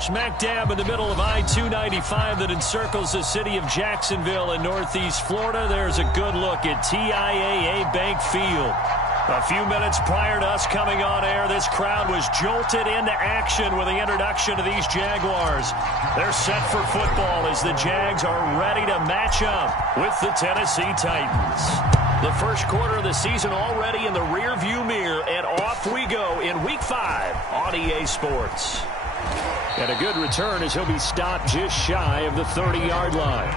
Smack dab in the middle of I-295 that encircles the city of Jacksonville in northeast Florida. There's a good look at TIAA Bank Field. A few minutes prior to us coming on air, this crowd was jolted into action with the introduction of these Jaguars. They're set for football as the Jags are ready to match up with the Tennessee Titans. The first quarter of the season already in the rearview mirror, and off we go in Week 5 on EA Sports. And a good return as he'll be stopped just shy of the 30-yard line.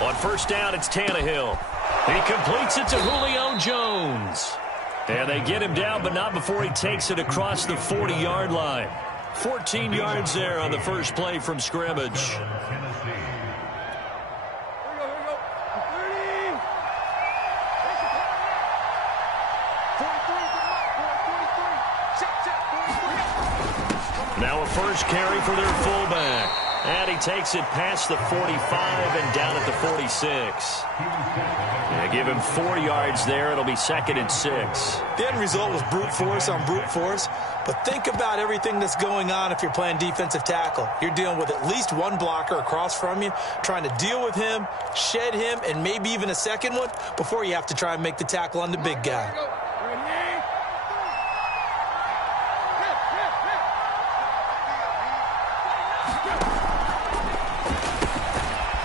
On first down, it's Tannehill. He completes it to Julio Jones. And they get him down, but not before he takes it across the 40-yard line. 14 yards there on the first play from scrimmage. Now a first carry for their fullback. And he takes it past the 45 and down at the 46. They give him 4 yards there. It'll be 2nd and 6. The end result was brute force on brute force. But think about everything that's going on if you're playing defensive tackle. You're dealing with at least one blocker across from you, trying to deal with him, shed him, and maybe even a second one before you have to try and make the tackle on the big guy.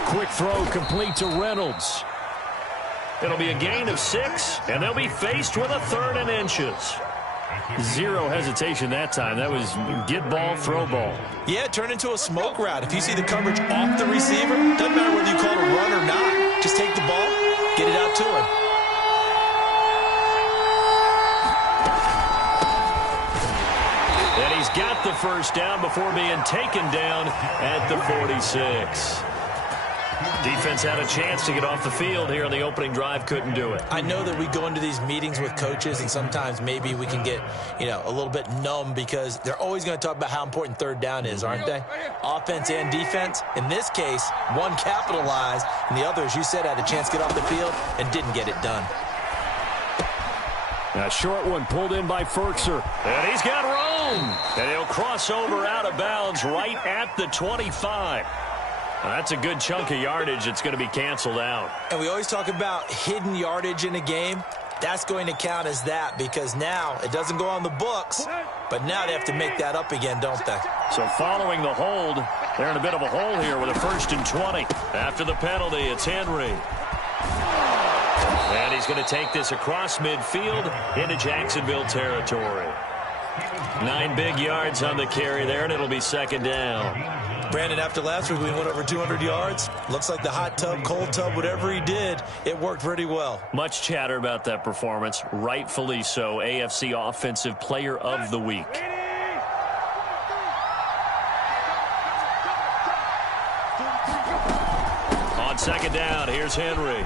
Quick throw complete to Reynolds. It'll be a gain of 6, and they'll be faced with a 3rd and inches. Zero hesitation that time. That was get ball, throw ball. Yeah, turn into a smoke route. If you see the coverage off the receiver, doesn't matter whether you call it a run or not. Just take the ball, get it out to him. And he's got the first down before being taken down at the 46. Defense had a chance to get off the field here on the opening drive, couldn't do it. I know that we go into these meetings with coaches, and sometimes maybe we can get, a little bit numb because they're always going to talk about how important 3rd down is, aren't they? Offense and defense. In this case, one capitalized, and the other, as you said, had a chance to get off the field and didn't get it done. A short one pulled in by Ferkser. And he's got room. And he'll cross over out of bounds right at the 25. That's a good chunk of yardage. It's going to be canceled out. And we always talk about hidden yardage in a game. That's going to count as that because now it doesn't go on the books, but now they have to make that up again, don't they? So following the hold, they're in a bit of a hole here with a 1st and 20. After the penalty, it's Henry. And he's going to take this across midfield into Jacksonville territory. 9 big yards on the carry there, and it'll be 2nd down. Brandon, after last week, we went over 200 yards. Looks like the hot tub, cold tub, whatever he did, it worked pretty well. Much chatter about that performance. Rightfully so. AFC Offensive Player of the Week. On 2nd down, here's Henry.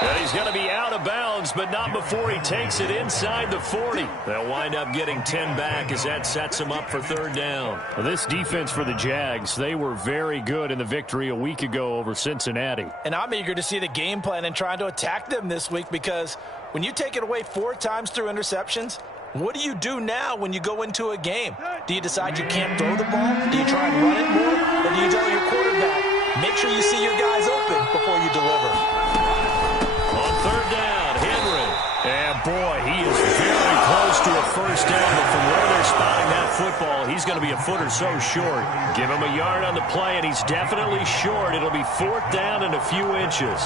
And he's going to be out of bounds, but not before he takes it inside the 40. They'll wind up getting 10 back as that sets him up for 3rd down. Well, this defense for the Jags, they were very good in the victory a week ago over Cincinnati. And I'm eager to see the game plan and trying to attack them this week because when you take it away 4 times through interceptions, what do you do now when you go into a game? Do you decide you can't throw the ball? Do you try and run it more? Or do you tell your quarterback, make sure you see your guys open before you deliver? 3rd down, Henry. And boy, he is very close to a 1st down, but from where they're spotting that football, he's going to be a foot or so short. Give him a yard on the play, and he's definitely short. It'll be 4th down and a few inches.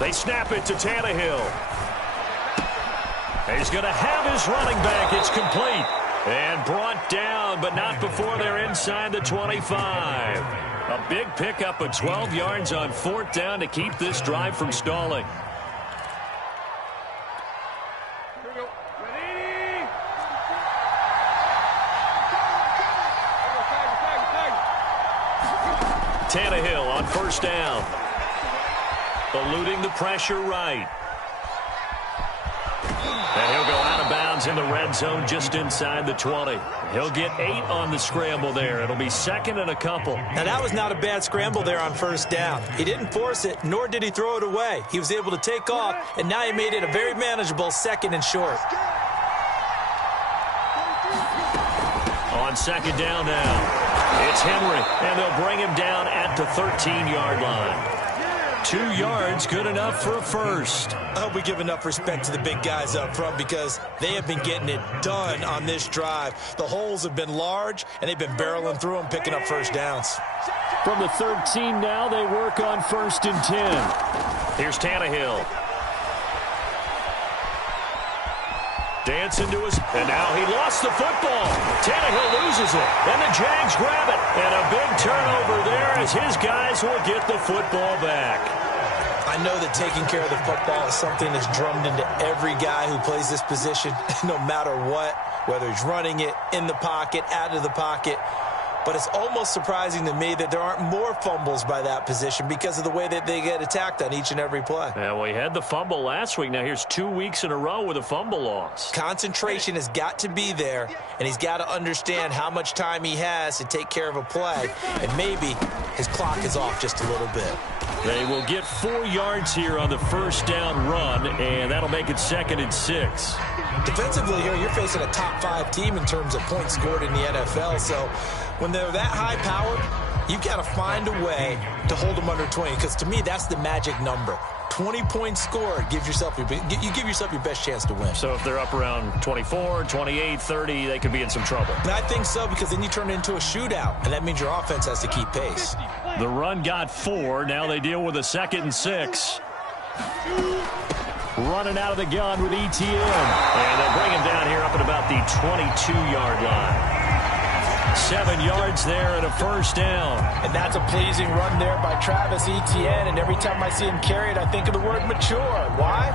They snap it to Tannehill. He's going to have his running back. It's complete. And brought down, but not before they're inside the 25. A big pickup of 12 yards on 4th down to keep this drive from stalling. Tannehill on first down. Eluding the pressure right. And he'll go out of bounds in the red zone just inside the 20. He'll get 8 on the scramble there. It'll be second and a couple. Now, that was not a bad scramble there on first down. He didn't force it, nor did he throw it away. He was able to take off, and now he made it a very manageable second and short. On second down now, it's Henry, and they'll bring him down at the 13-yard line. 2 yards, good enough for a first. I hope we give enough respect to the big guys up front because they have been getting it done on this drive. The holes have been large, and they've been barreling through them, picking up first downs. From the 13 now, they work on first and 10. Here's Tannehill. Dancing to his, and now he lost the football. Tannehill loses it, and the Jags grab it. And a big turnover there as his guys will get the football back. I know that taking care of the football is something that's drummed into every guy who plays this position, no matter what, whether he's running it, in the pocket, out of the pocket. But it's almost surprising to me that there aren't more fumbles by that position because of the way that they get attacked on each and every play. Yeah, well, he had the fumble last week. Now here's 2 weeks in a row with a fumble loss. Concentration has got to be there, and he's got to understand how much time he has to take care of a play, and maybe his clock is off just a little bit. They will get 4 yards here on the first down run, and that'll make it second and 6. Defensively here, you're facing a top 5 team in terms of points scored in the NFL, so when they're that high-powered, you've got to find a way to hold them under 20, because to me, that's the magic number. 20 points scored, you give yourself your best chance to win. So if they're up around 24, 28, 30, they could be in some trouble. And I think so, because then you turn it into a shootout, and that means your offense has to keep pace. The run got 4. Now they deal with a second and 6. Running out of the gun with ETN. And they'll bring him down here up at about the 22-yard line. 7 yards there and a first down. And that's a pleasing run there by Travis Etienne. And every time I see him carry it, I think of the word mature. Why?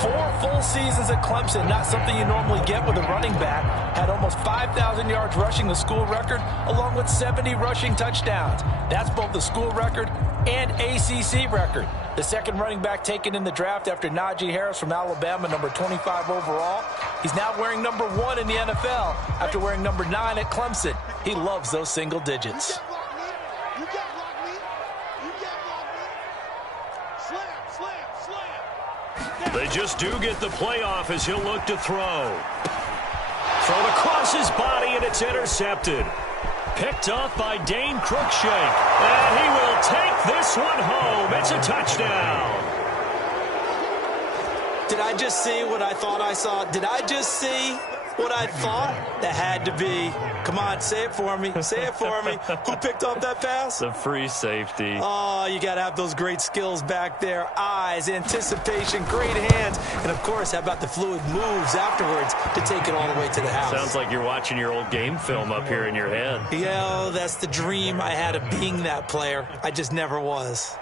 4 full seasons at Clemson, not something you normally get with a running back. Had almost 5,000 yards rushing, the school record, along with 70 rushing touchdowns. That's both the school record and ACC record. The second running back taken in the draft after Najee Harris from Alabama, number 25 overall. He's now wearing number 1 in the NFL after wearing number 9 at Clemson. He loves those single digits. They just do get the playoff as he'll look to throw. Thrown across his body, and it's intercepted. Picked off by Dane Cruikshank. And he will take this one home. It's a touchdown. Did I just see what I thought I saw? Did I just see what I thought? That had to be. Come on, say it for me. Say it for me. Who picked up that pass? The free safety. Oh, you got to have those great skills back there. Eyes, anticipation, great hands. And, of course, how about the fluid moves afterwards to take it all the way to the house? Sounds like you're watching your old game film up here in your head. Yeah, that's the dream I had of being that player. I just never was.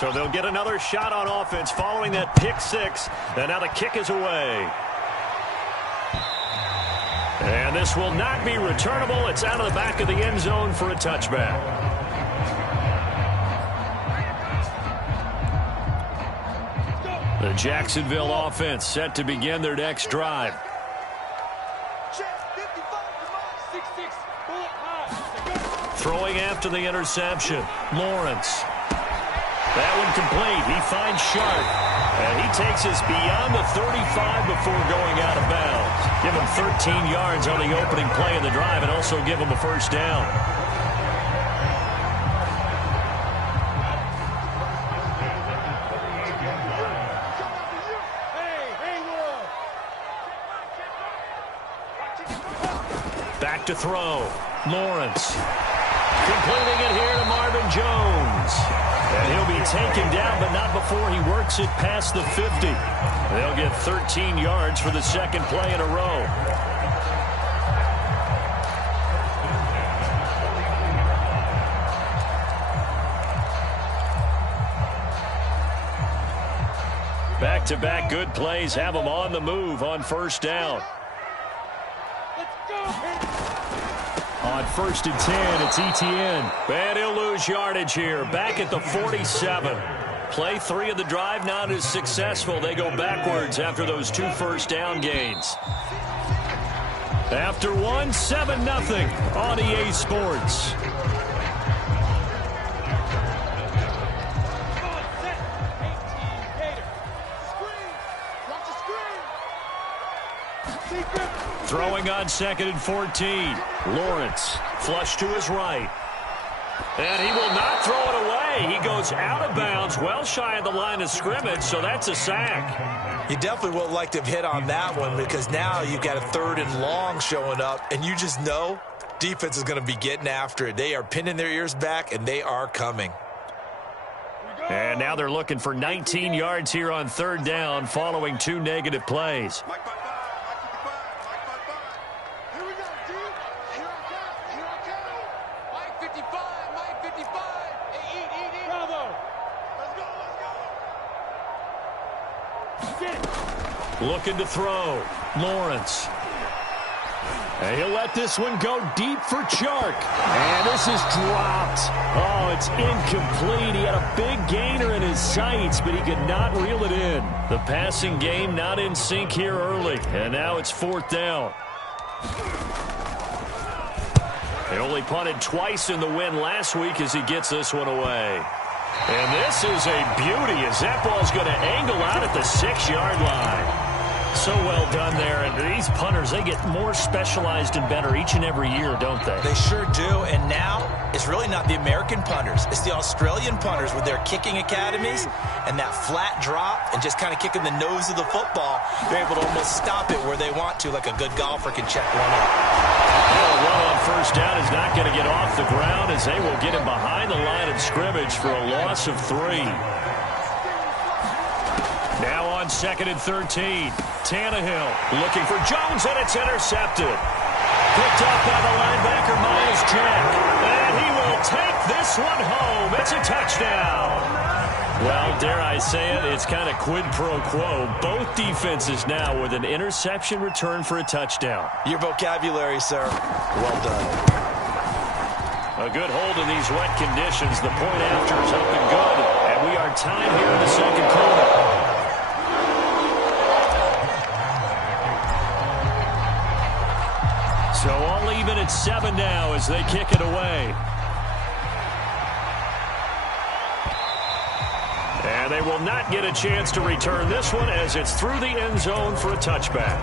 So they'll get another shot on offense following that pick 6. And now the kick is away. And this will not be returnable. It's out of the back of the end zone for a touchback. The Jacksonville offense set to begin their next drive. Throwing after the interception, Lawrence. That one complete. He finds Sharp. And he takes us beyond the 35 before going out of bounds. Give him 13 yards on the opening play of the drive and also give him a first down. Back to throw. Lawrence. Completing it here to Marvin Jones. And he'll be taken down, but not before he works it past the 50. They'll get 13 yards for the second play in a row. Back-to-back good plays have them on the move on first down. On 1st and 10, it's Etienne. And he'll lose yardage here. Back at the 47. Play 3 of the drive not as successful. They go backwards after those 2 first-down gains. After 1, 7-0 on EA Sports. Throwing on 2nd and 14. Lawrence, flush to his right. And he will not throw it away. He goes out of bounds, well shy of the line of scrimmage, so that's a sack. You definitely would like to have hit on that one because now you've got a 3rd and long showing up, and you just know defense is going to be getting after it. They are pinning their ears back, and they are coming. And now they're looking for 19 yards here on 3rd down following 2 negative plays. Looking to throw. Lawrence. And he'll let this one go deep for Chark. And this is dropped. Oh, it's incomplete. He had a big gainer in his sights, but he could not reel it in. The passing game not in sync here early. And now it's 4th down. He only punted twice in the win last week as he gets this one away. And this is a beauty as that ball's going to angle out at the 6-yard line. So well done there. And these punters, they get more specialized and better each and every year, don't they? They sure do. And now it's really not the American punters. It's the Australian punters with their kicking academies and that flat drop and just kind of kicking the nose of the football. They're able to almost stop it where they want to, like a good golfer can check one up. The run on 1st down is not going to get off the ground as they will get him behind the line of scrimmage for a loss of 3. Now on 2nd and 13. Tannehill looking for Jones, and it's intercepted. Picked up by the linebacker, Miles Jack. And he will take this one home. It's a touchdown. Well, dare I say it, it's kind of quid pro quo. Both defenses now with an interception return for a touchdown. Your vocabulary, sir. Well done. A good hold in these wet conditions. The point after is up and good. And we are tied here in the 2nd quarter. So all even at 7 now as they kick it away. And they will not get a chance to return this one as it's through the end zone for a touchback.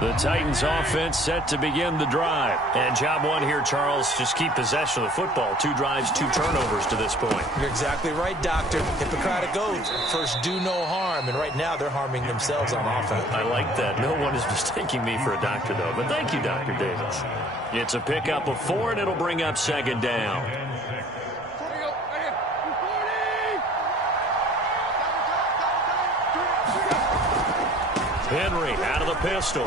The Titans offense set to begin the drive. And job 1 here, Charles, just keep possession of the football. 2 drives, 2 turnovers to this point. You're exactly right, Doctor. Hippocratic oath. First, do no harm. And right now, they're harming themselves on offense. I like that. No one is mistaking me for a doctor, though. But thank you, Dr. Davis. It's a pickup of 4, and it'll bring up 2nd down. Henry out of the pistol.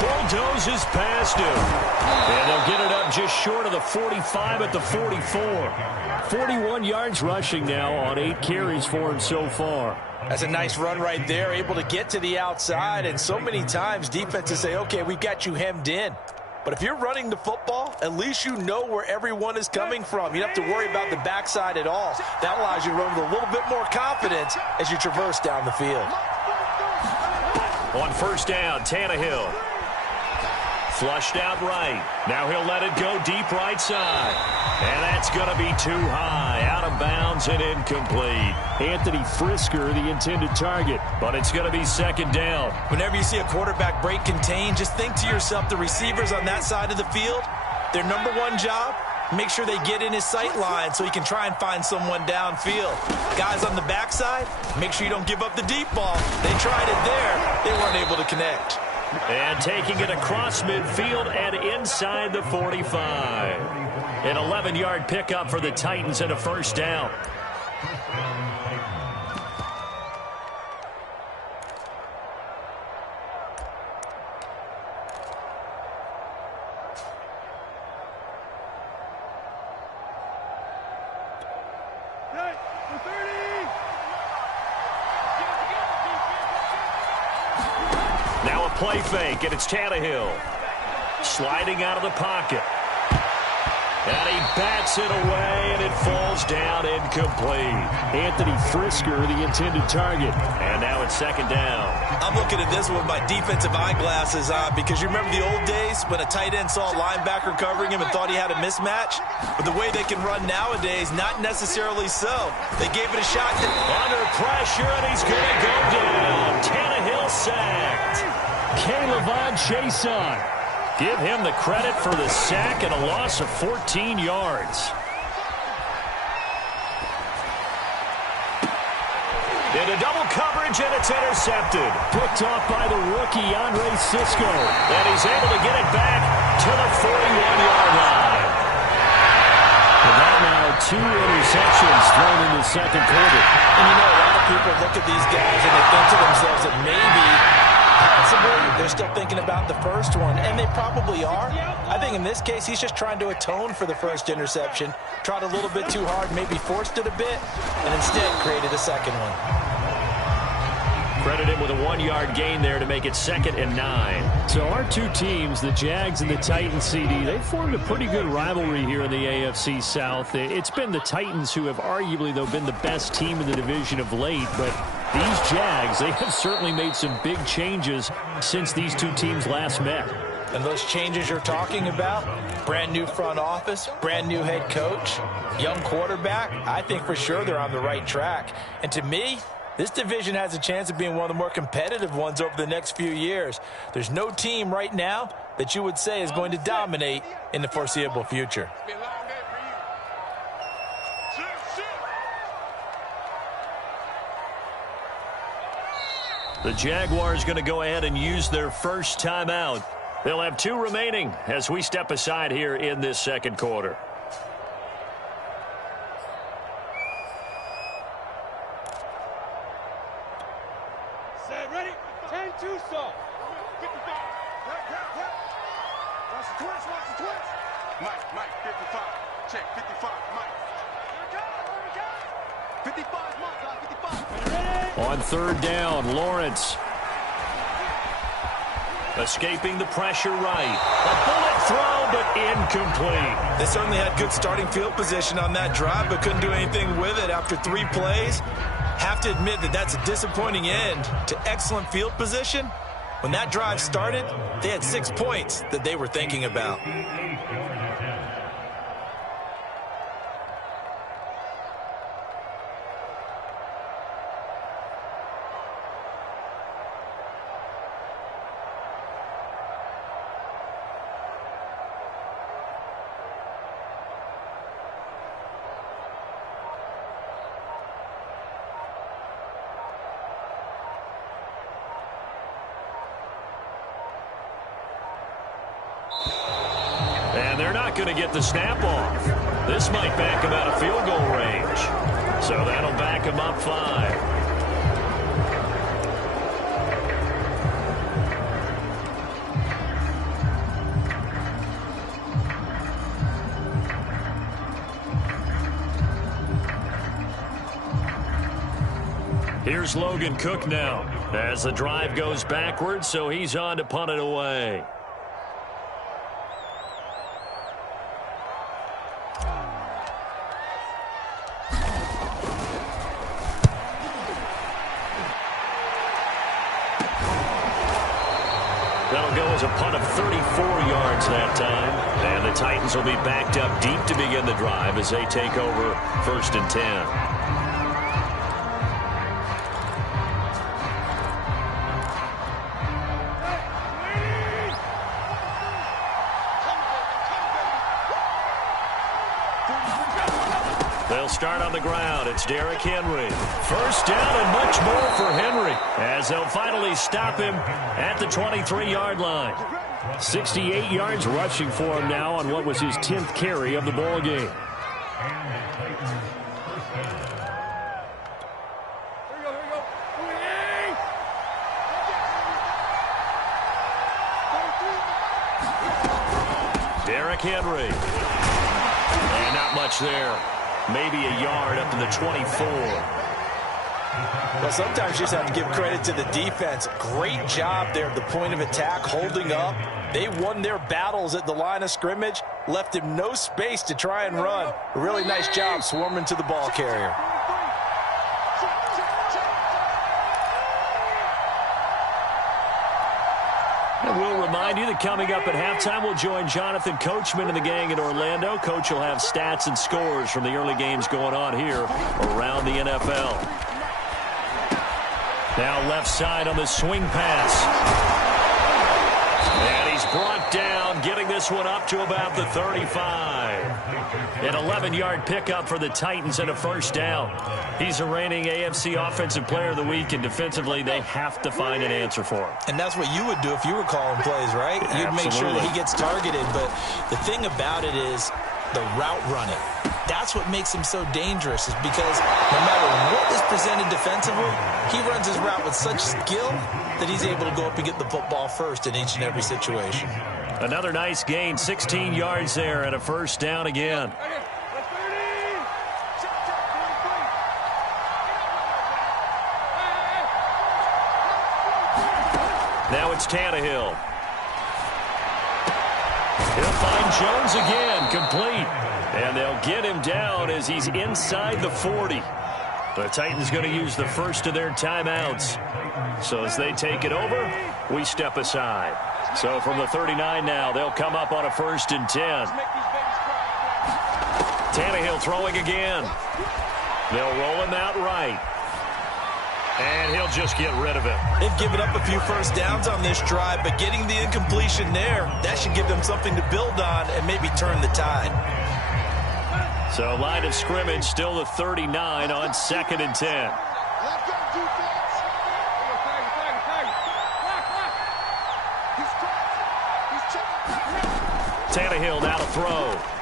Bulldozes past him. And they'll get it up just short of the 45 at the 44. 41 yards rushing now on 8 carries for him so far. That's a nice run right there, able to get to the outside. And so many times defenses say, okay, we've got you hemmed in. But if you're running the football, at least you know where everyone is coming from. You don't have to worry about the backside at all. That allows you to run with a little bit more confidence as you traverse down the field. On 1st down, Tannehill. Flushed out right. Now he'll let it go deep right side. And that's going to be too high. Out of bounds and incomplete. Anthony Frisker, the intended target. But it's going to be 2nd down. Whenever you see a quarterback break contain, just think to yourself, the receivers on that side of the field, their number 1 job, make sure they get in his sight line so he can try and find someone downfield. Guys on the backside, make sure you don't give up the deep ball. They tried it there. They weren't able to connect. And taking it across midfield and inside the 45. An 11-yard pickup for the Titans and a 1st down. Now play fake, and it's Tannehill. Sliding out of the pocket. And he bats it away, and it falls down incomplete. Anthony Frisker, the intended target. And now it's second down. I'm looking at this one with my defensive eyeglasses on because you remember the old days when a tight end saw a linebacker covering him and thought he had a mismatch? But the way they can run nowadays, not necessarily so. They gave it a shot. Under pressure, and he's going to go down. Tannehill sacked. K'Lavon Chaisson. Give him the credit for the sack and a loss of 14 yards. Into double coverage, and it's intercepted. Picked off by the rookie, Andre Sisco. And he's able to get it back to the 41-yard line. And that now 2 interceptions thrown in the second quarter. And you know, a lot of people look at these guys and they think to themselves that maybe possibly they're still thinking about the first one, and they probably are. I think in this case, he's just trying to atone for the first interception. Tried a little bit too hard, maybe forced it a bit, and instead created a second one. Credit him with a 1-yard gain there to make it 2nd and 9. So our two teams, the Jags and the Titans, CD, they formed a pretty good rivalry here in the AFC South. It's been the Titans who have arguably, though, been the best team in the division of late, but these Jags, they have certainly made some big changes since these two teams last met. And those changes you're talking about, brand new front office, brand new head coach, young quarterback, I think for sure they're on the right track. And to me, this division has a chance of being one of the more competitive ones over the next few years. There's no team right now that you would say is going to dominate in the foreseeable future. The Jaguars going to go ahead and use their first timeout. They'll have 2 remaining as we step aside here in this second quarter. Set, ready? 10-2 soft. 55. Watch the twitch. Mike, 55. Check, 55, Mike. 55, Mike, 55. On third down, Lawrence. Escaping the pressure right. A bullet throw, but incomplete. They certainly had good starting field position on that drive, but couldn't do anything with it after 3 plays. Have to admit that that's a disappointing end to excellent field position. When that drive started, they had 6 points that they were thinking about. And they're not going to get the snap off. This might back him out of field goal range. So that'll back him up 5. Here's Logan Cook now as the drive goes backwards, so he's on to punt it away. That'll go as a punt of 34 yards that time. And the Titans will be backed up deep to begin the drive as they take over 1st and 10. They'll start on the ground. It's Derrick Henry. First down and much more for Henry as they'll finally stop him at the 23-yard line. 68 yards rushing for him now on what was his 10th carry of the ball game. Derrick Henry. And not much there. Maybe a yard up to the 24. Well, sometimes you just have to give credit to the defense. Great job there at the point of attack, holding up. They won their battles at the line of scrimmage, left him no space to try and run. A really nice job swarming to the ball carrier. And we'll remind you that coming up at halftime, we'll join Jonathan Coachman and the gang in Orlando. Coach will have stats and scores from the early games going on here around the NFL. Now left side on the swing pass. And he's brought down, getting this one up to about the 35. An 11-yard pickup for the Titans and a first down. He's a reigning AFC Offensive Player of the Week, and defensively they have to find an answer for him. And that's what you would do if you were calling plays, right? You'd make sure that he gets targeted. But the thing about it is the route running. That's what makes him so dangerous, is because no matter what is presented defensively, he runs his route with such skill that he's able to go up and get the football first in each and every situation. Another nice gain, 16 yards there, and a first down again. Now it's Tannehill. He'll find Jones again, complete. And they'll get him down as he's inside the 40. The Titans going to use the first of their timeouts. So as they take it over, we step aside. So from the 39 now, they'll come up on a 1st and 10. Tannehill throwing again. They'll roll him out right. And he'll just get rid of it. They've given up a few first downs on this drive, but getting the incompletion there, that should give them something to build on and maybe turn the tide. So line of scrimmage still the 39 on 2nd and 10. Tannehill now to throw.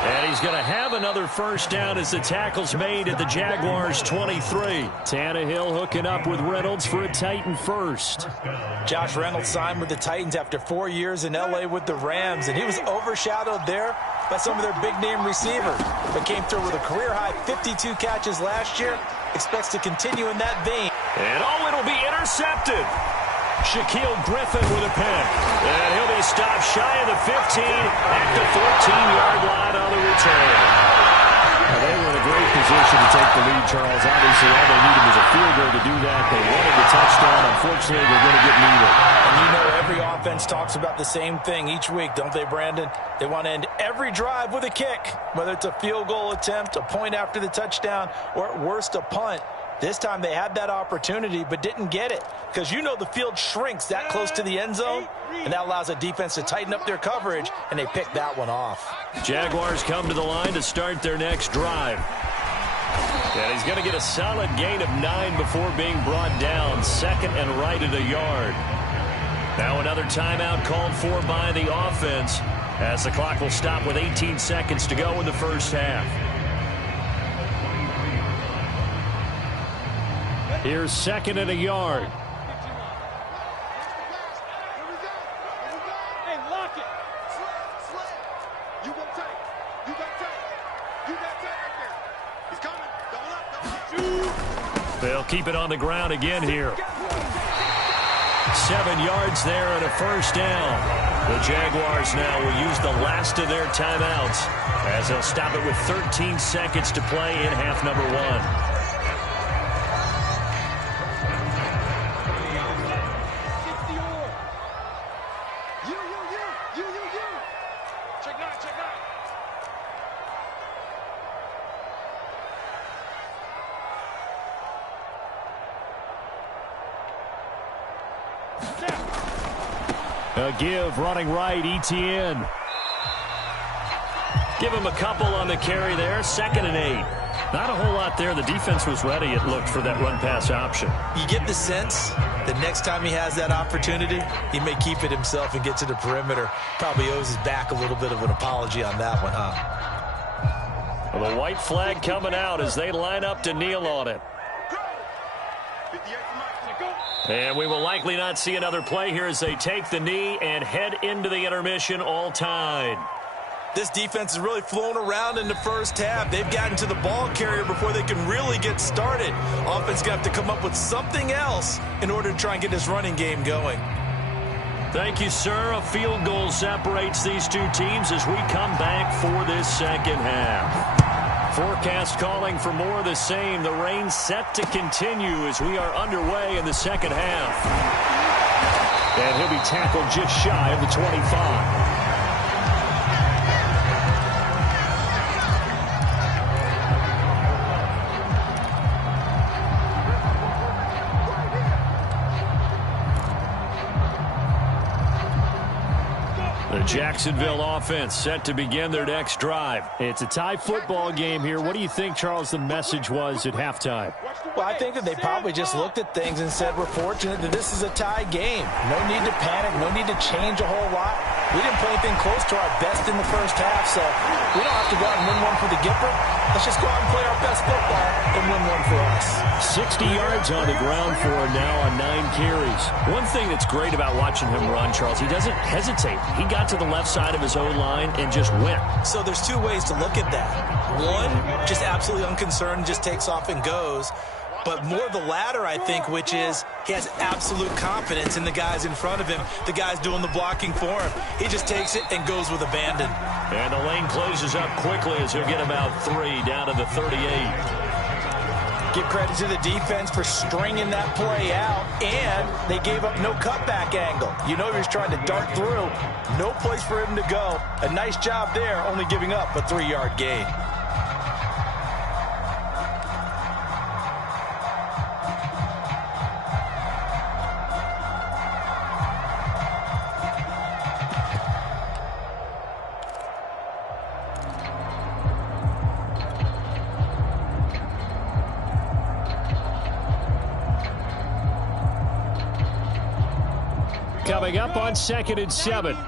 And he's going to have another first down as the tackle's made at the Jaguars' 23. Tannehill hooking up with Reynolds for a Titan first. Josh Reynolds signed with the Titans after 4 years in L.A. with the Rams, and he was overshadowed there by some of their big-name receivers, but came through with a career-high 52 catches last year. Expects to continue in that vein. And it'll be intercepted. Shaquille Griffin with a pick. And he'll be stopped shy of the 15 at the 14-yard line on the return. Now they were in a great position to take the lead, Charles. Obviously, all they needed was a field goal to do that. They wanted the touchdown. Unfortunately, they're going to get neither. And you know every offense talks about the same thing each week, don't they, Brandon? They want to end every drive with a kick, whether it's a field goal attempt, a point after the touchdown, or at worst, a punt. This time they had that opportunity but didn't get it, because you know the field shrinks that close to the end zone, and that allows a defense to tighten up their coverage, and they picked that one off. Jaguars come to the line to start their next drive. And he's going to get a solid gain of 9 before being brought down, 2nd and right at a yard. Now another timeout called for by the offense as the clock will stop with 18 seconds to go in the first half. Here's 2nd and a yard. Hey, lock it. You got tight. You got tight. You got tight right there. He's coming. Double up. They'll keep it on the ground again here. 7 yards there and a first down. The Jaguars now will use the last of their timeouts as they'll stop it with 13 seconds to play in half number 1. A give, running right, Etienne. Give him a couple on the carry there, 2nd and 8. Not a whole lot there. The defense was ready, it looked, for that run-pass option. You get the sense that next time he has that opportunity, he may keep it himself and get to the perimeter. Probably owes his back a little bit of an apology on that one, huh? Well, the white flag coming out as they line up to kneel on it. And we will likely not see another play here as they take the knee and head into the intermission, all tied. This defense is really flown around in the first half. They've gotten to the ball carrier before they can really get started. Offense going to have to come up with something else in order to try and get this running game going. Thank you, sir. A field goal separates these two teams as we come back for this second half. Forecast calling for more of the same. The rain set to continue as we are underway in the second half. And he'll be tackled just shy of the 25. The Jacksonville offense set to begin their next drive. It's a tie football game here. What do you think, Charles, the message was at halftime? Well, I think that they probably just looked at things and said, we're fortunate that this is a tie game. No need to panic. No need to change a whole lot. We didn't play anything close to our best in the first half, so we don't have to go out and win one for the Gipper. Let's just go out and play our best football and win one for us. 60 yards on the ground for him now on 9 carries. One thing that's great about watching him run, Charles, he doesn't hesitate. He got to the left side of his own line and just went. So there's two ways to look at that. One, just absolutely unconcerned, just takes off and goes. But more the latter, I think, which is he has absolute confidence in the guys in front of him, the guys doing the blocking for him. He just takes it and goes with abandon. And the lane closes up quickly as he'll get about 3 down to the 38. Give credit to the defense for stringing that play out, and they gave up no cutback angle. You know he was trying to dart through. No place for him to go. A nice job there, only giving up a 3-yard gain. Coming up on 2nd and 7. He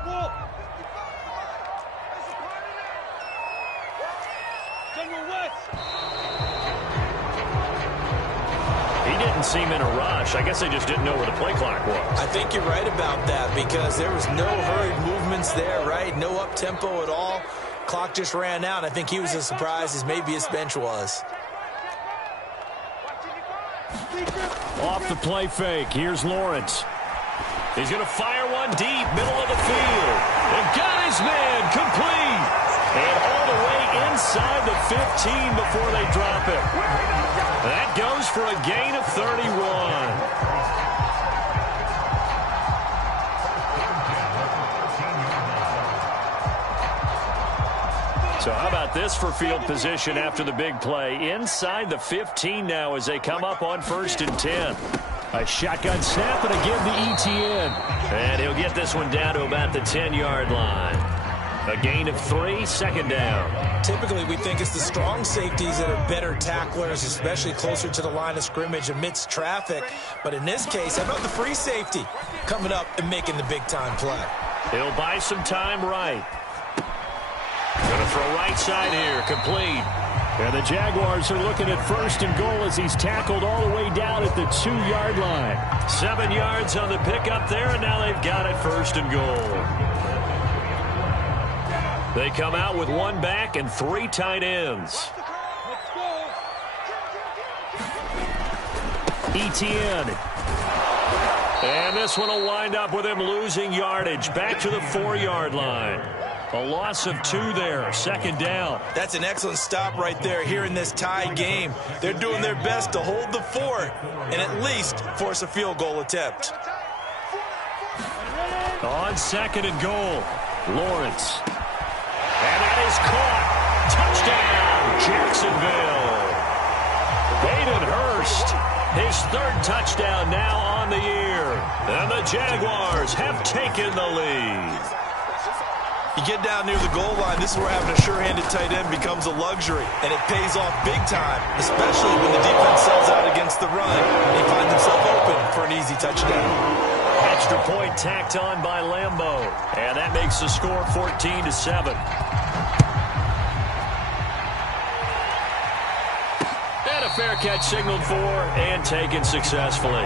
didn't seem in a rush. I guess they just didn't know where the play clock was. I think you're right about that because there was no hurried movements there, right? No up-tempo at all. Clock just ran out. I think he was as surprised as maybe his bench was. Off the play fake. Here's Lawrence. He's going to fire one deep, middle of the field. And got his man complete. And all the way inside the 15 before they drop it. That goes for a gain of 31. So how about this for field position after the big play? Inside the 15 now as they come up on 1st and 10. A shotgun snap and a give to ETN. And he'll get this one down to about the 10-yard line. A gain of 3, 2nd down. Typically, we think it's the strong safeties that are better tacklers, especially closer to the line of scrimmage amidst traffic. But in this case, how about the free safety coming up and making the big-time play? He'll buy some time right. Going to throw right side here, complete. And the Jaguars are looking at 1st and goal as he's tackled all the way down at the 2-yard line. 7 yards on the pickup there, and now they've got it 1st and goal. They come out with 1 back and 3 tight ends. ETN. And this one will wind up with him losing yardage. Back to the 4-yard line. A loss of 2 there, 2nd down. That's an excellent stop right there here in this tie game. They're doing their best to hold the fort and at least force a field goal attempt. On 2nd and goal, Lawrence. And that is caught. Touchdown, Jacksonville. Hayden Hurst, his 3rd touchdown now on the year. And the Jaguars have taken the lead. You get down near the goal line, this is where having a sure-handed tight end becomes a luxury, and it pays off big time, especially when the defense sells out against the run and he finds himself open for an easy touchdown. Extra point tacked on by Lambeau, and that makes the score 14-7. And a fair catch signaled for and taken successfully.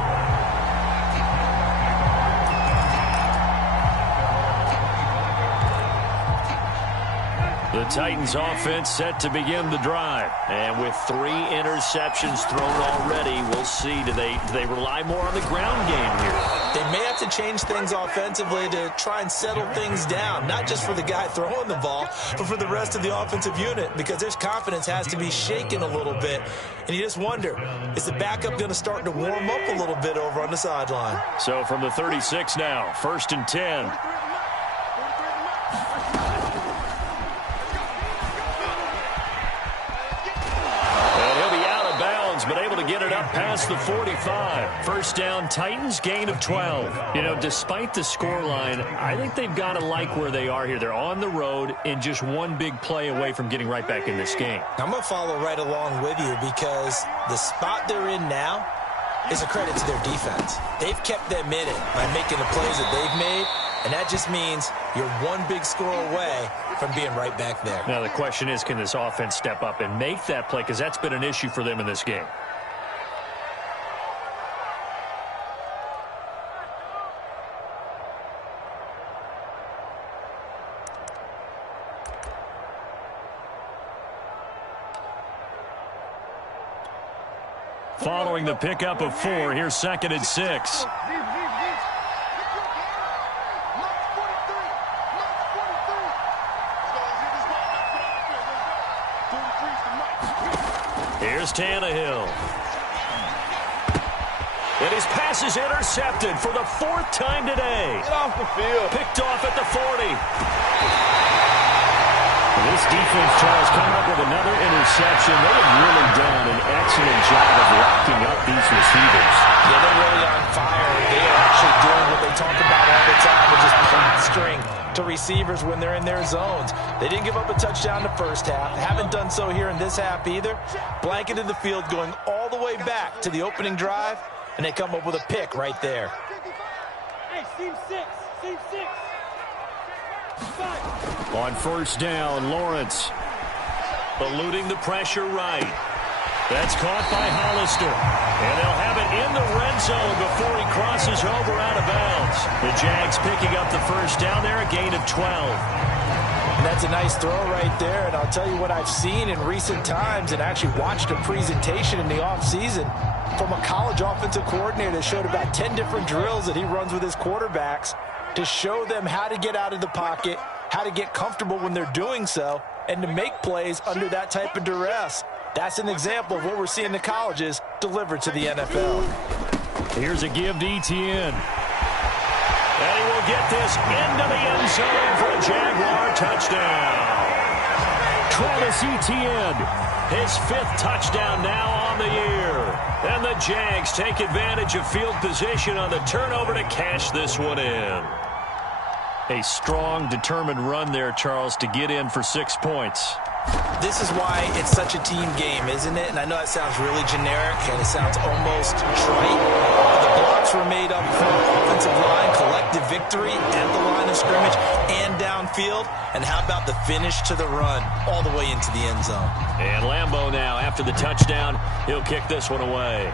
The Titans offense set to begin the drive. And with 3 interceptions thrown already, we'll see. Do they rely more on the ground game here? They may have to change things offensively to try and settle things down, not just for the guy throwing the ball, but for the rest of the offensive unit, because their confidence has to be shaken a little bit. And you just wonder, is the backup going to start to warm up a little bit over on the sideline? So from the 36 now, 1st and 10. But able to get it up past the 45. First down, Titans, gain of 12. You know, despite the scoreline, I think they've got to like where they are here. They're on the road and just one big play away from getting right back in this game. I'm going to follow right along with you because the spot they're in now is a credit to their defense. They've kept them in it by making the plays that they've made, and that just means you're one big score away from being right back there. Now the question is, can this offense step up and make that play? Because that's been an issue for them in this game. Following the pickup of 4, here's 2nd and 6. Here's Tannehill. And his pass is intercepted for the 4th time today. Get off the field. Picked off at the 40. This defense, Charles, coming up with another interception. They have really done an excellent job of locking up these receivers. Yeah, they're really on fire. They are actually doing what they talk about all the time, which is plastering to receivers when they're in their zones. They didn't give up a touchdown the first half. Haven't done so here in this half either. Blanketed the field going all the way back to the opening drive, and they come up with a pick right there. Hey, seam 6. Seam 6. On 1st down, Lawrence eluding the pressure right. That's caught by Hollister. And they'll have it in the red zone before he crosses over out of bounds. The Jags picking up the 1st down there, a gain of 12. And that's a nice throw right there. And I'll tell you what I've seen in recent times and actually watched a presentation in the offseason from a college offensive coordinator that showed about 10 different drills that he runs with his quarterbacks to show them how to get out of the pocket, how to get comfortable when they're doing so, and to make plays under that type of duress. That's an example of what we're seeing the colleges deliver to the NFL. Here's a give to Etienne. And he will get this into the end zone for a Jaguar touchdown. Travis Etienne, his 5th touchdown now on the year. And the Jags take advantage of field position on the turnover to cash this one in. A strong, determined run there, Charles, to get in for 6 points. This is why it's such a team game, isn't it? And I know that sounds really generic, and it sounds almost trite. The blocks were made up from offensive line, collective victory at the line of scrimmage and downfield. And how about the finish to the run all the way into the end zone? And Lambeau now, after the touchdown, he'll kick this one away.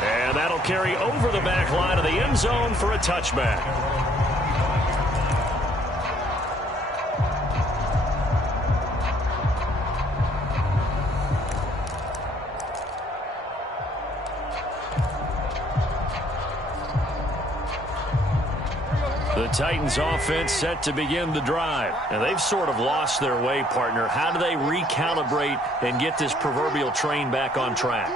And that'll carry over the back line of the end zone for a touchback. The Titans offense set to begin the drive. And they've sort of lost their way, partner. How do they recalibrate and get this proverbial train back on track?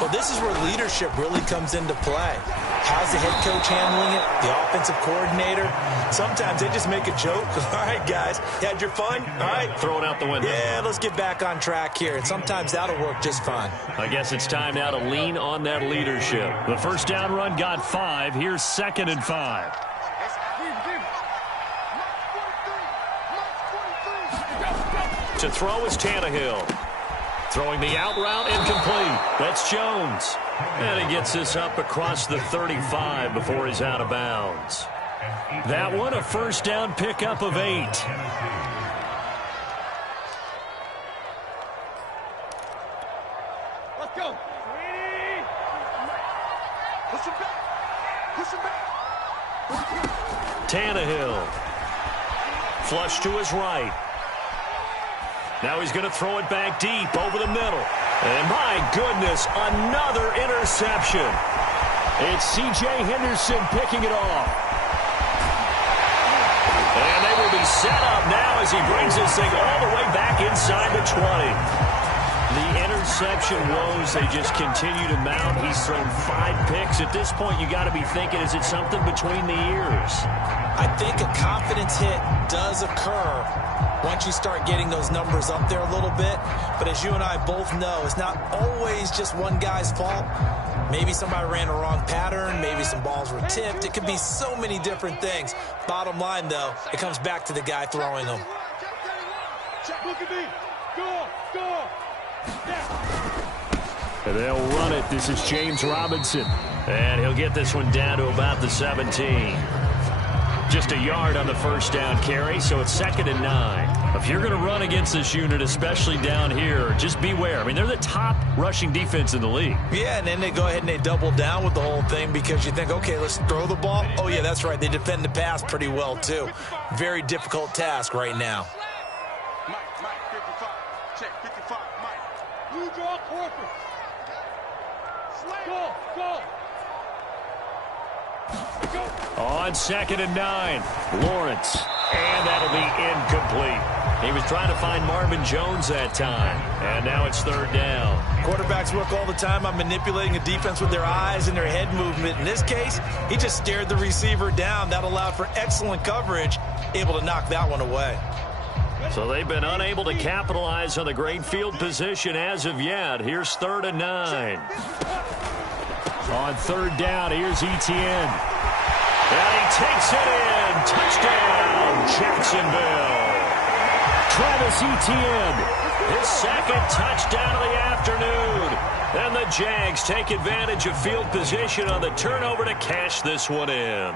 Well, this is where leadership really comes into play. How's the head coach handling it? The offensive coordinator? Sometimes they just make a joke. All right, guys, you had your fun? All right. Throw it out the window. Yeah, let's get back on track here. And sometimes that'll work just fine. I guess it's time now to lean on that leadership. The 1st down run got 5. Here's 2nd and 5. To throw is Tannehill. Throwing the out route, incomplete. That's Jones. And he gets this up across the 35 before he's out of bounds. That one, a 1st down pickup of 8. Let's go. Push him back. Push him back. Tannehill. Flush to his right. Now he's going to throw it back deep over the middle. And my goodness, another interception. It's C.J. Henderson picking it off. And they will be set up now as he brings this thing all the way back inside the 20. The interception woes, they just continue to mount. He's thrown 5 picks. At this point, you got to be thinking, is it something between the ears? I think a confidence hit does occur once you start getting those numbers up there a little bit. But as you and I both know, it's not always just one guy's fault. Maybe somebody ran a wrong pattern. Maybe some balls were tipped. It could be so many different things. Bottom line, though, it comes back to the guy throwing them. Look at me. Go, go. And they'll run it. This is James Robinson. And he'll get this one down to about the 17. Just a yard on the first down carry, so it's 2nd and 9. If you're going to run against this unit, especially down here, just beware. I mean, they're the top rushing defense in the league. Yeah, and then they go ahead and they double down with the whole thing because you think, okay, let's throw the ball. Oh, yeah, that's right. They defend the pass pretty well, too. Very difficult task right now. Mike, 55. Check, 55, Mike. You draw corpus. Go, go. On 2nd and 9, Lawrence. And that'll be incomplete. He was trying to find Marvin Jones that time. And now it's 3rd down. Quarterbacks work all the time on manipulating a defense with their eyes and their head movement. In this case, he just stared the receiver down. That allowed for excellent coverage, able to knock that one away. So they've been unable to capitalize on the great field position as of yet. Here's 3rd and 9. On 3rd down, here's Etienne. And he takes it in. Touchdown, Jacksonville. Travis Etienne. His 2nd touchdown of the afternoon. And the Jags take advantage of field position on the turnover to cash this one in.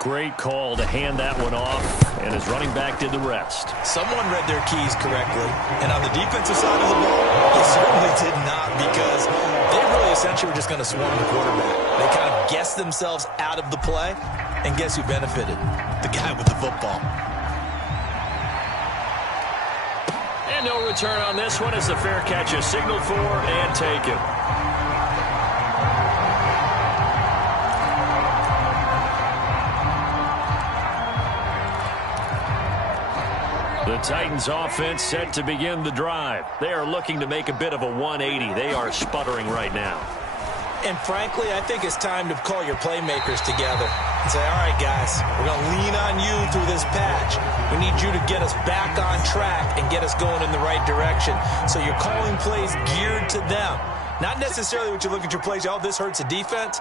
Great call to hand that one off, and his running back did the rest. Someone read their keys correctly, and on the defensive side of the ball, they certainly did not, because they really essentially were just going to swarm the quarterback. They kind of guessed themselves out of the play, and guess who benefited? The guy with the football. And no return on this one as the fair catch is signaled for and taken. The Titans offense set to begin the drive. They are looking to make a bit of a 180. They are sputtering right now. And frankly, I think it's time to call your playmakers together and say, all right, guys, we're going to lean on you through this patch. We need you to get us back on track and get us going in the right direction. So you're calling plays geared to them. Not necessarily what you look at your plays, oh, this hurts the defense.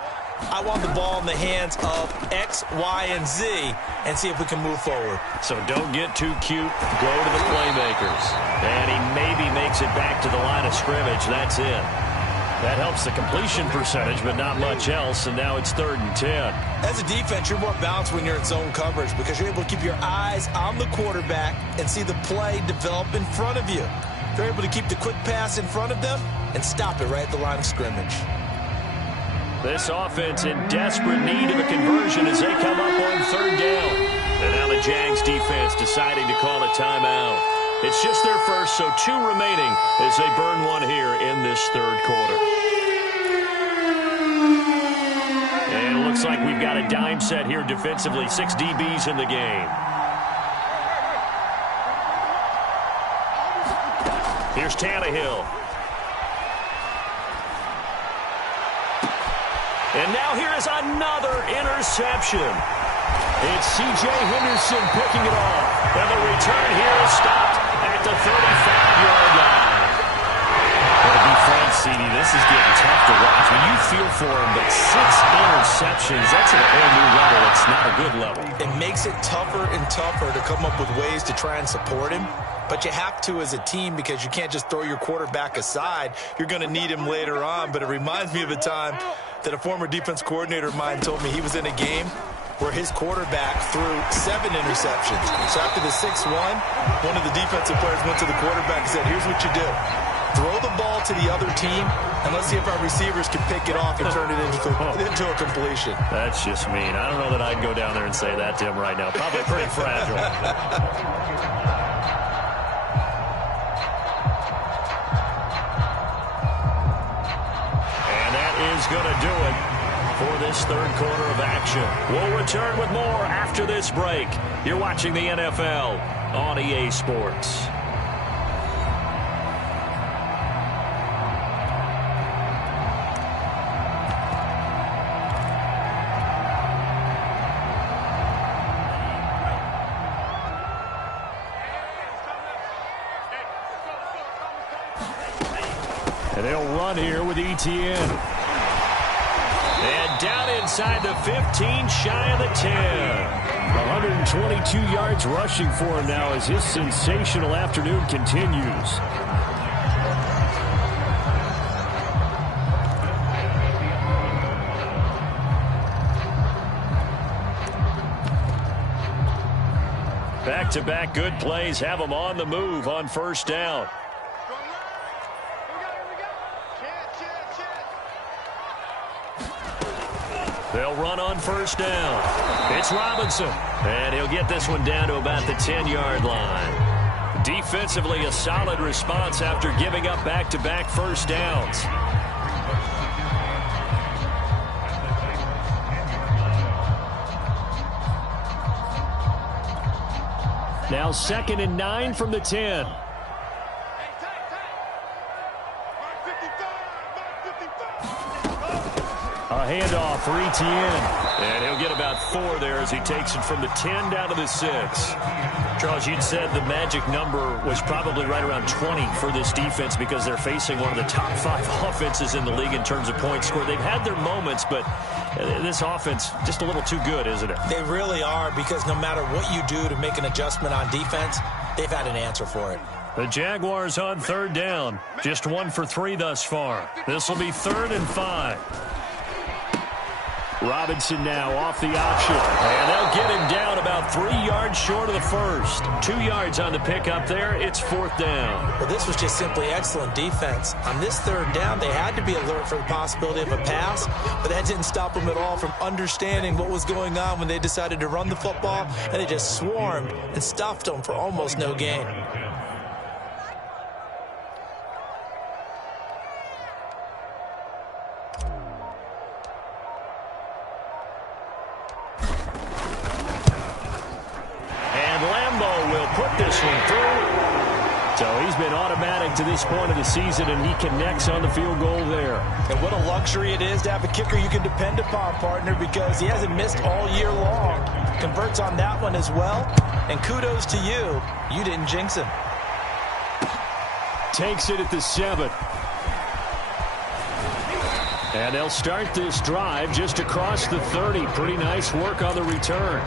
I want the ball in the hands of X, Y, and Z and see if we can move forward. So don't get too cute. Go to the playmakers. And he maybe makes it back to the line of scrimmage. That's it. That helps the completion percentage, but not much else, and now it's 3rd and 10. As a defense, you're more balanced when you're in zone coverage because you're able to keep your eyes on the quarterback and see the play develop in front of you. They're able to keep the quick pass in front of them and stop it right at the line of scrimmage. This offense in desperate need of a conversion as they come up on 3rd down. And now the Jags defense deciding to call a timeout. It's just their first, so 2 remaining as they burn one here in this 3rd quarter. And it looks like we've got a dime set here defensively. 6 DBs in the game. Here's Tannehill. And now here is another interception. It's C.J. Henderson picking it off. And the return here is stopped at the 35-yard line. To be frank, CD, this is getting tough to watch. I mean, you feel for him, but 6 interceptions, that's at a whole new level. It's not a good level. It makes it tougher and tougher to come up with ways to try and support him. But you have to as a team because you can't just throw your quarterback aside. You're going to need him later on. But it reminds me of a time that a former defense coordinator of mine told me he was in a game where his quarterback threw 7 interceptions. So after the 6-1, one of the defensive players went to the quarterback and said, here's what you do. throw the ball to the other team, and let's see if our receivers can pick it off and turn it into a completion. That's just mean. I don't know that I'd go down there and say that to him right now. Probably pretty fragile. And that is going to do it for this third quarter of action. We'll return with more after this break. You're watching the NFL on EA Sports. And they'll run here with Etienne. And down inside the 15, shy of the 10. 122 yards rushing for him now as his sensational afternoon continues. Back-to-back good plays have him on the move on first down. They'll run on first down. It's Robinson. And he'll get this one down to about the 10-yard line. Defensively, a solid response after giving up back-to-back first downs. Now 2nd and 9 from the 10. A handoff for Etienne. And he'll get about 4 there as he takes it from the 10 down to the 6. Charles, you'd said the magic number was probably right around 20 for this defense because they're facing one of the top 5 offenses in the league in terms of points scored. They've had their moments, but this offense just a little too good, isn't it? They really are, because no matter what you do to make an adjustment on defense, they've had an answer for it. The Jaguars on 3rd down. Just 1 for 3 thus far. This will be 3rd and 5. Robinson now off the option. And they'll get him down about 3 yards short of the first. 2 yards on the pickup there. It's 4th down. Well, this was just simply excellent defense. On this 3rd down, they had to be alert for the possibility of a pass, but that didn't stop them at all from understanding what was going on when they decided to run the football, and they just swarmed and stuffed them for almost no gain. So he's been automatic to this point of the season, and he connects on the field goal there. And what a luxury it is to have a kicker you can depend upon, partner, because he hasn't missed all year long. Converts on that one as well. And kudos to you. You didn't jinx him. Takes it at the 7. And they'll start this drive just across the 30. Pretty nice work on the return.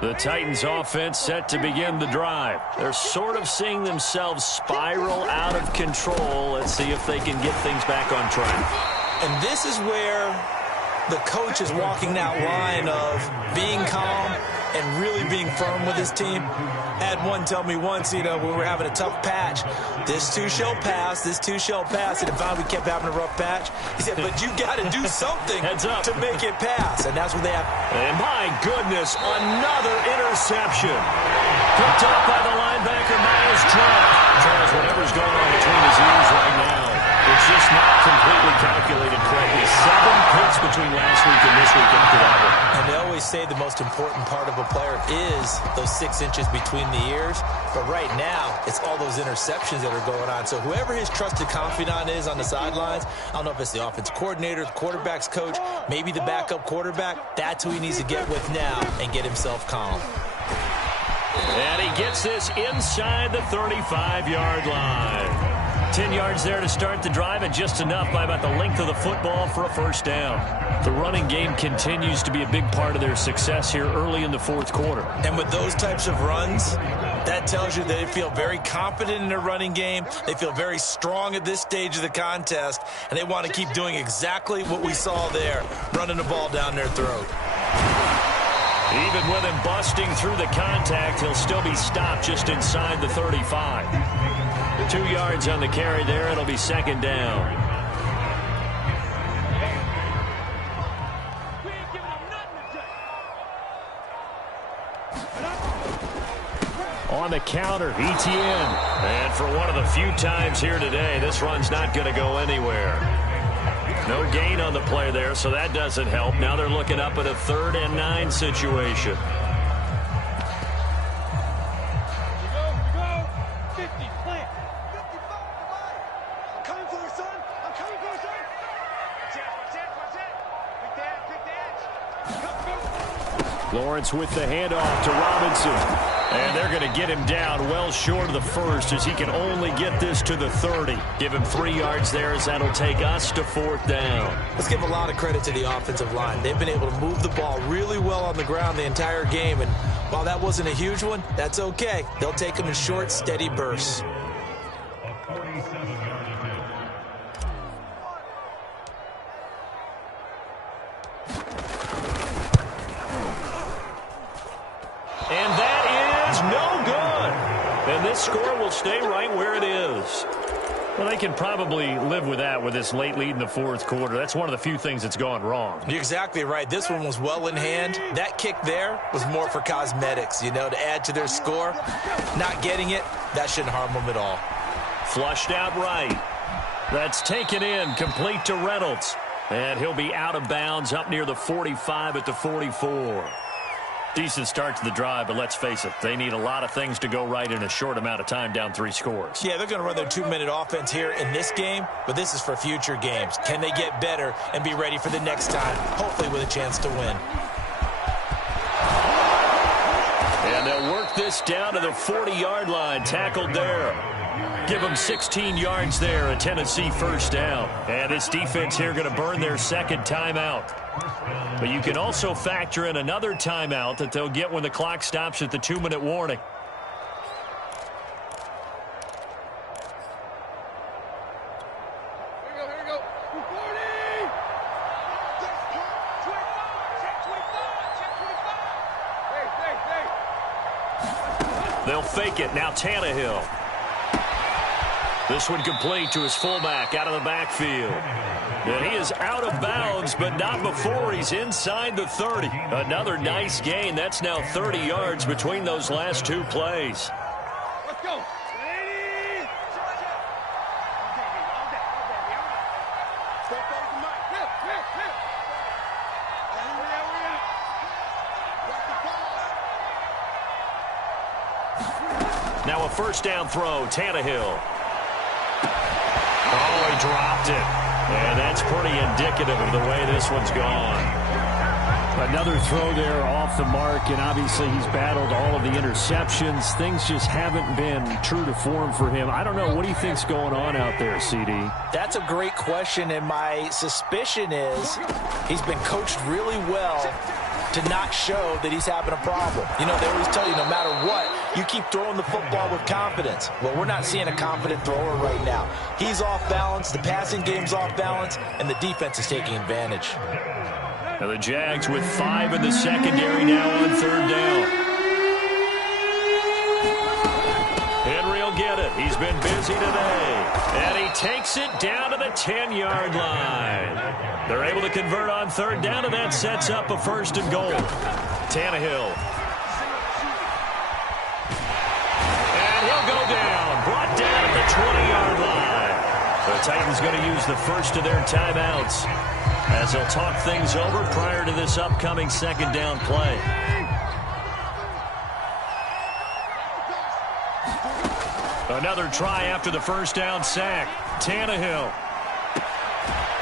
The Titans offense set to begin the drive. They're sort of seeing themselves spiral out of control. Let's see if they can get things back on track. And this is where the coach is walking that line of being calm and really being firm with his team. Had one tell me once, when we were having a tough patch, this too shall pass, this too shall pass. And if we kept having a rough patch, he said, but you got to do something to make it pass. And that's what they have. And my goodness, another interception. Picked up by the linebacker, Miles Trump. Charles, whatever's going on between his ears right now, it's just not completely calculated correctly. 7 picks between last week and this week after that one. And they always say the most important part of a player is those 6 inches between the ears. But right now, it's all those interceptions that are going on. So whoever his trusted confidant is on the sidelines, I don't know if it's the offense coordinator, the quarterback's coach, maybe the backup quarterback, that's who he needs to get with now and get himself calm. And he gets this inside the 35-yard line. 10 yards there to start the drive, and just enough by about the length of the football for a first down. The running game continues to be a big part of their success here early in the fourth quarter. And with those types of runs, That tells you that they feel very confident in their running game. They feel very strong at this stage of the contest, and they want to keep doing exactly what we saw there, running the ball down their throat. Even with him busting through the contact, he'll still be stopped just inside the 35. 2 yards on the carry there. It'll be second down. On the counter, Etienne. And for one of the few times here today, this run's not going to go anywhere. No gain on the play there, so that doesn't help. Now they're looking up at a 3rd and 9 situation. Lawrence with the handoff to Robinson. And they're going to get him down well short of the first as he can only get this to the 30. Give him 3 yards there as that'll take us to 4th down. Let's give a lot of credit to the offensive line. They've been able to move the ball really well on the ground the entire game. And while that wasn't a huge one, that's okay. They'll take them in short, steady bursts. And that is no good. And this score will stay right where it is. Well, they can probably live with that with this late lead in the 4th quarter. That's one of the few things that's gone wrong. You're exactly right. This one was well in hand. That kick there was more for cosmetics, to add to their score. Not getting it, that shouldn't harm them at all. Flushed out right. That's taken in, complete to Reynolds. And he'll be out of bounds up near the 45 at the 44. Decent start to the drive, but let's face it, they need a lot of things to go right in a short amount of time down 3 scores. Yeah, they're going to run their 2-minute offense here in this game, but this is for future games. Can they get better and be ready for the next time, hopefully with a chance to win? And they'll work this down to the 40-yard line, tackled there. Give them 16 yards there, a Tennessee 1st down. And this defense here going to burn their 2nd timeout. But you can also factor in another timeout that they'll get when the clock stops at the 2-minute warning. Here we go. 40! Check 25! They'll fake it. Now Tannehill. This one complete to his fullback out of the backfield. And he is out of bounds, but not before he's inside the 30. Another nice gain. That's now 30 yards between those last 2 plays. Let's go. Ready? Step over the mic. Hip. Hurry up. Watch the ball. Now a 1st down throw, Tannehill. Oh, he dropped it. And that's pretty indicative of the way this one's gone. Another throw there off the mark, and obviously he's battled all of the interceptions. Things just haven't been true to form for him. I don't know. What do you think's going on out there, CD? That's a great question, and my suspicion is he's been coached really well to not show that he's having a problem. They always tell you no matter what, you keep throwing the football with confidence. Well, we're not seeing a confident thrower right now. He's off balance, the passing game's off balance, and the defense is taking advantage. Now the Jags with 5 in the secondary now on 3rd down. Henry will get it. He's been busy today. And he takes it down to the 10-yard line. They're able to convert on 3rd down, and that sets up a 1st and goal. Tannehill. And he'll go down. Brought down at the 20-yard line. The Titans going to use the first of their timeouts as they'll talk things over prior to this upcoming 2nd down play. Another try after the 1st down sack. Tannehill.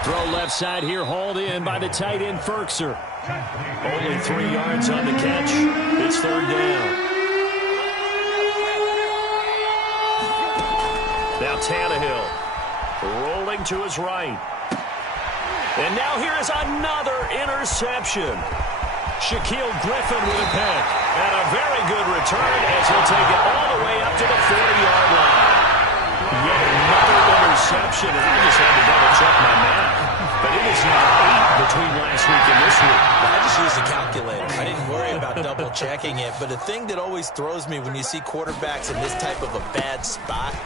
Throw left side here, hauled in by the tight end, Ferkser. Only 3 yards on the catch. It's 3rd down. Now Tannehill rolling to his right. And now here is another interception. Shaquille Griffin with a pick. And a very good return as he'll take it all the way up to the 40-yard line. Yet another interception, and I just had to double-check my math. But it is now 8 between last week and this week. I just used a calculator. I didn't worry about double-checking it. But the thing that always throws me when you see quarterbacks in this type of a bad spot,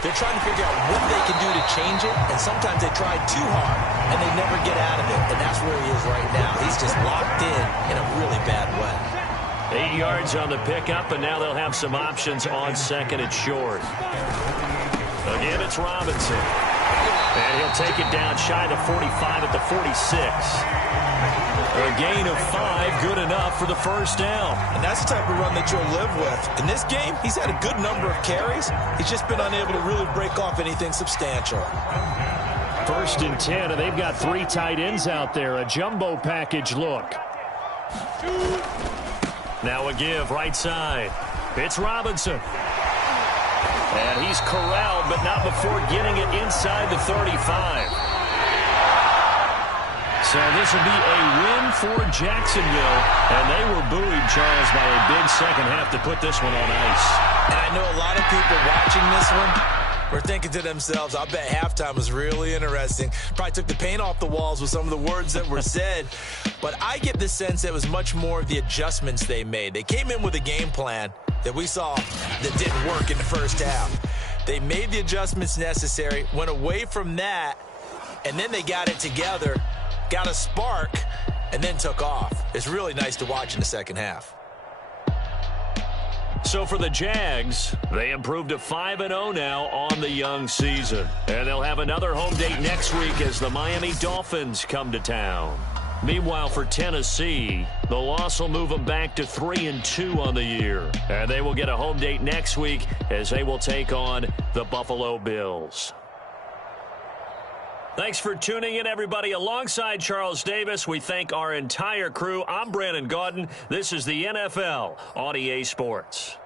they're trying to figure out what they can do to change it, and sometimes they try too hard, and they never get out of it. And that's where he is right now. He's just locked in a really bad way. 8 yards on the pickup, and now they'll have some options on second and short. Again, it's Robinson. And he'll take it down shy of 45 at the 46. A gain of 5, good enough for the first down. And that's the type of run that you'll live with. In this game, he's had a good number of carries. He's just been unable to really break off anything substantial. 1st and 10, and they've got 3 tight ends out there. A jumbo package look. Now a give right side. It's Robinson. And he's corralled, but not before getting it inside the 35. So this will be a win for Jacksonville. And they were buoyed, Charles, by a big second half to put this one on ice. And I know a lot of people watching this one were thinking to themselves, I bet halftime was really interesting. Probably took the paint off the walls with some of the words that were said. But I get the sense that it was much more of the adjustments they made. They came in with a game plan that we saw that didn't work in the first half. They made the adjustments necessary, went away from that, and then they got it together, got a spark, and then took off. It's really nice to watch in the second half. So for the Jags, they improved to 5-0 now on the young season. And they'll have another home date next week as the Miami Dolphins come to town. Meanwhile, for Tennessee, the loss will move them back to 3-2 on the year. And they will get a home date next week as they will take on the Buffalo Bills. Thanks for tuning in, everybody. Alongside Charles Davis, we thank our entire crew. I'm Brandon Gaudin. This is the NFL on EA Sports.